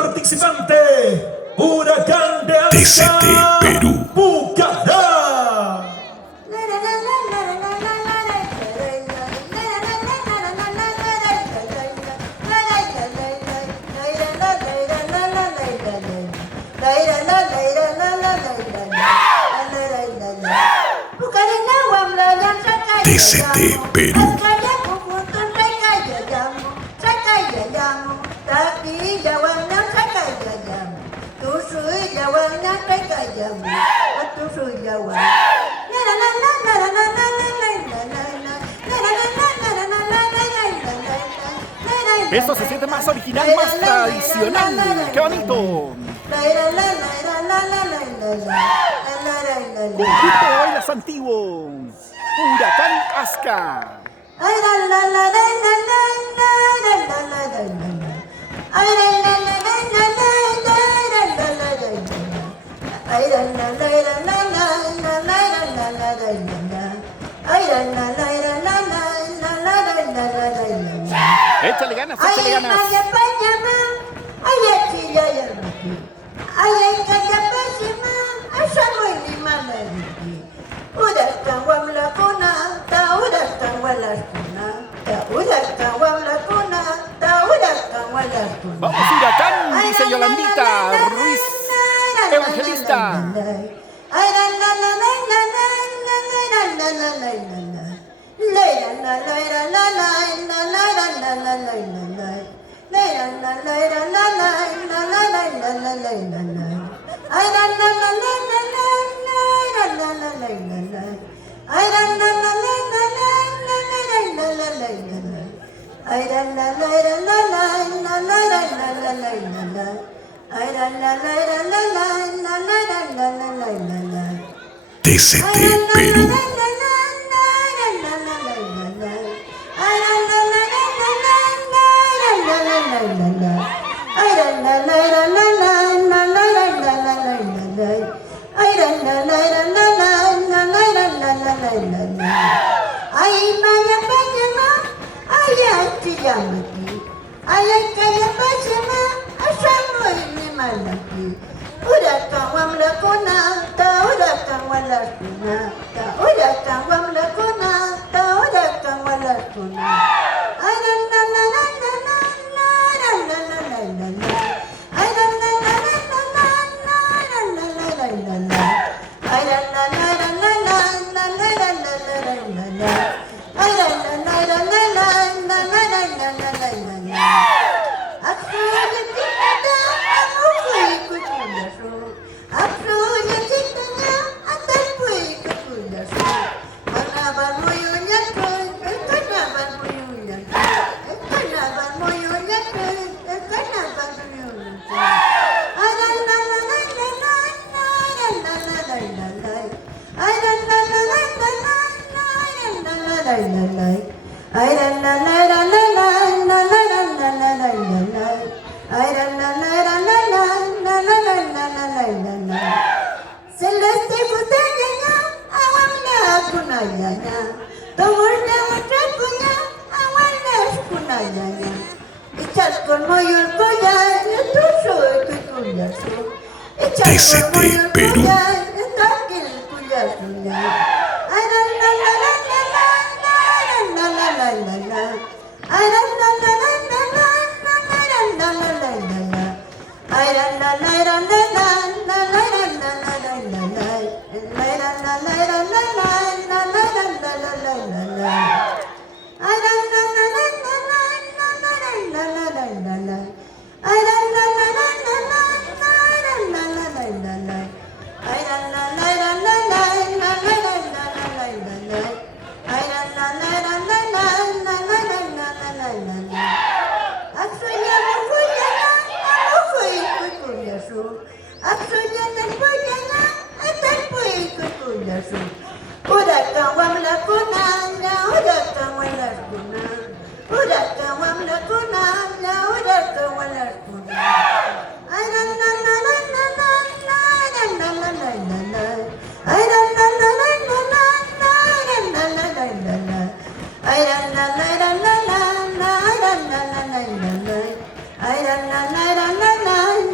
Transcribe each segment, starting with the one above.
participante, Huracán de TCT Azca, Perú. Pucará. TCT Perú. Eso se siente más original, más tradicional. ¡Qué bonito! Conjunto de bailes antiguos. Huracán Azca. Échale ganas, échale ganas. Vamos, Huracán, dice Yolandita Ruiz Evangelista. TCT Perú. TCT Perú.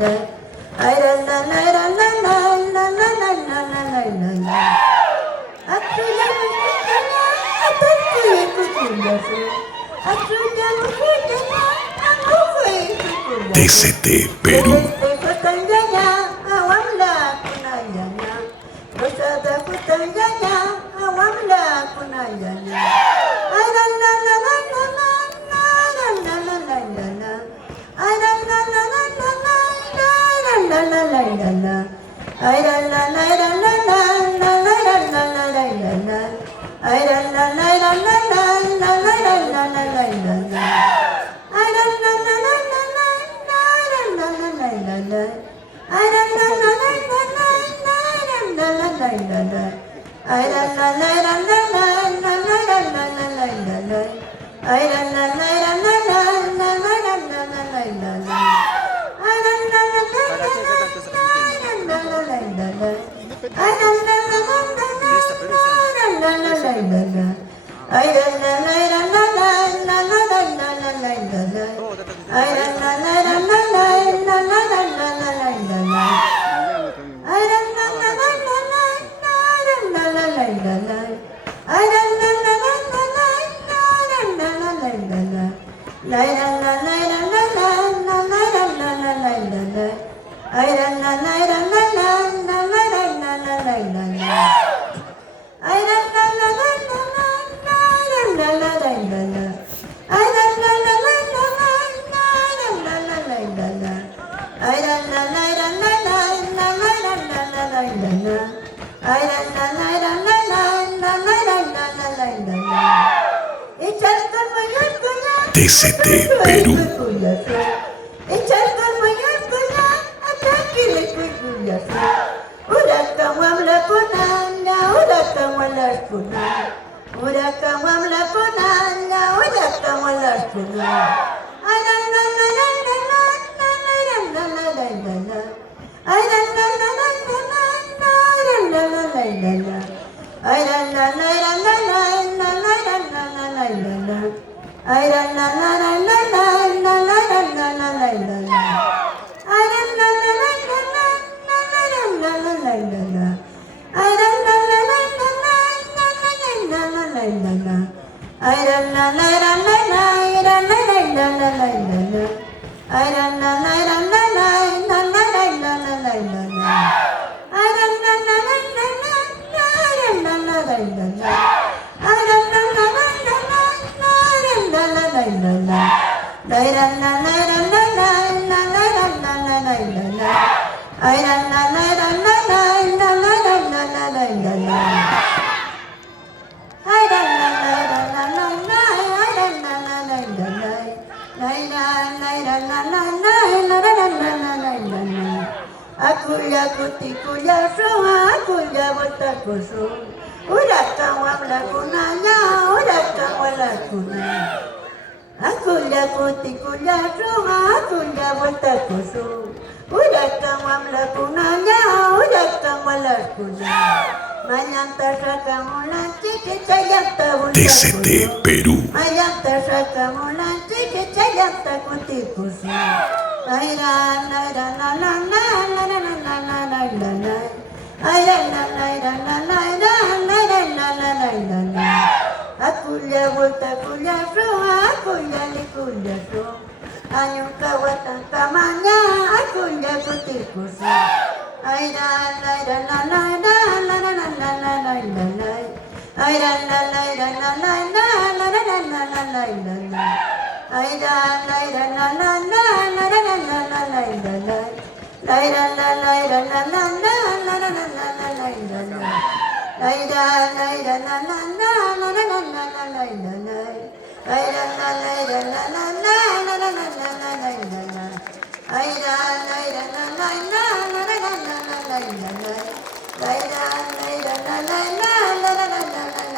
TCT Perú. TCT Perú. Akuya kutikuya soa, akuya botakoso. Huracán wabla kunanya, huracán wala kunanya. Akuya kutikuya soa, akuya botakoso. Huracán wabla kunanya, huracán wala kunanya. Mayanta sakamula chique chayanta TCT Perú. Mayanta sakamula chique chayanta kutikuso. Akuya vuelta kuya soa, akuya likuya so. Anyuka watan kamanya, akuya kutikuso. Ay la la la la la la la la la la la la la la. Ay la la la la la la la la la la la la la la la. Ay la la la la la la la la la la la la la la. Ay la la la la la la la la la la la la la la la. Ay la la la la la la la la la la la la la la. Ay la la la la la la la la la la la la la la. Ay la la la la la la la la la la la la la. Ay la la la la la la la la la la la.